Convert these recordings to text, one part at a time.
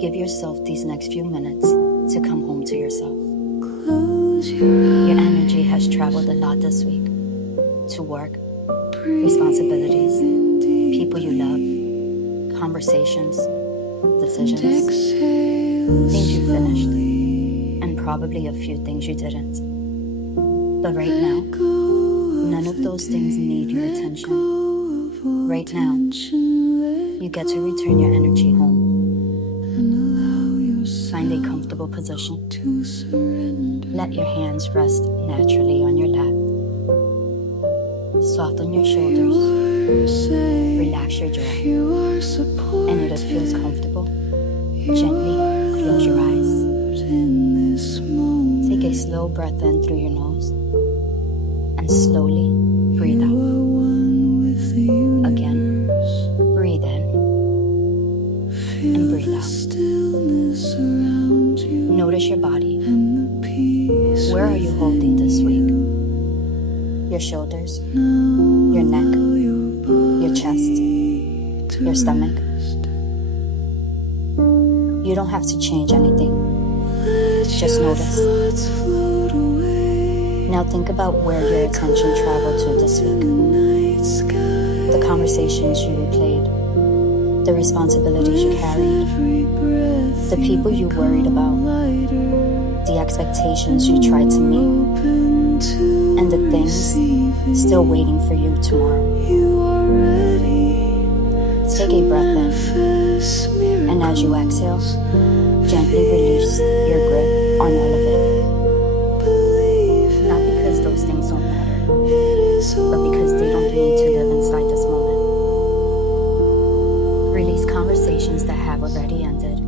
Give yourself these next few minutes to come home to yourself. Your energy has traveled a lot this week. To work, responsibilities, people you love, conversations, decisions, things you finished, and probably a few things you didn't. But right now, none of those things need your attention. Right now, you get to return your energy home. Find a comfortable position. Let your hands rest naturally on your lap. Soften your shoulders. Relax your jaw. And if it feels comfortable, gently close your eyes. Take a slow breath in through your nose and slowly breathe out. Again, breathe in and breathe out. Notice your body. Where are you holding this week? Your shoulders, your neck, your chest, your stomach. You don't have to change anything. Just notice. Now think about where your attention traveled to this week. The conversations you replayed, the responsibilities you carried, the people you worried about, the expectations you tried to meet, and the things still waiting for you tomorrow. Take a breath in, and as you exhale, gently release your grip on all of it. Not because those things don't matter, but because they don't need to live inside this moment. Release conversations that have already ended.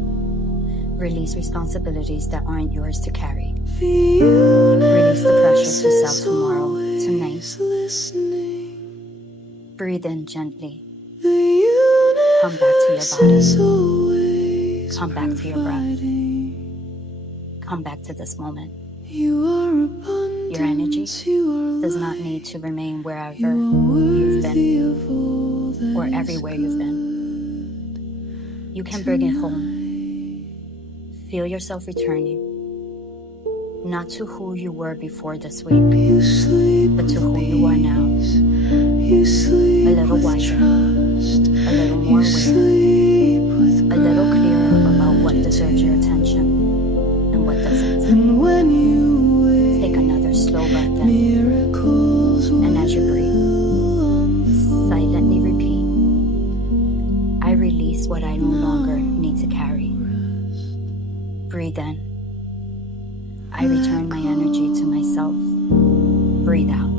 Release responsibilities that aren't yours to carry. Release the pressure to sell tomorrow, tonight. Breathe in gently. Come back to your body. Come back to your breath. Come back to this moment. Your energy does not need to remain wherever you've been or everywhere you've been. You can bring it home. Feel yourself returning, not to who you were before this week, but to who you are now. A little wiser, a little more aware, a little clearer about what deserves your attention and what doesn't. Take another slow breath in, and as you breathe, silently repeat, I release what I no longer need to carry. Breathe in. I return my energy to myself. Breathe out.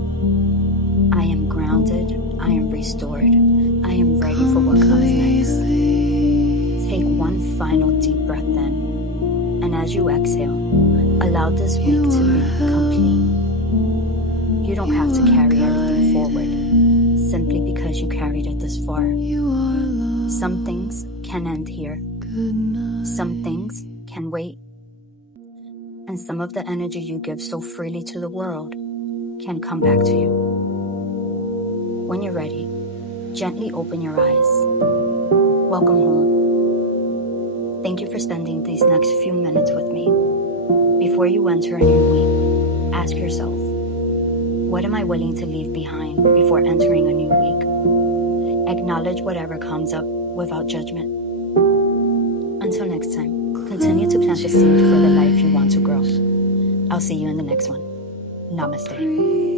I am grounded. I am restored. I am ready for what comes next. Take one final deep breath in, and as you exhale, allow this week to be complete. You don't have to carry everything forward simply because you carried it this far. Some things can end here. Some things can wait. And some of the energy you give so freely to the world can come back to you. When you're ready, gently open your eyes. Welcome home. Thank you for spending these next few minutes with me. Before you enter a new week, ask yourself, what am I willing to leave behind before entering a new week? Acknowledge whatever comes up without judgment. Until next time, continue to plant the seed for the life you want to grow. I'll see you in the next one. Namaste.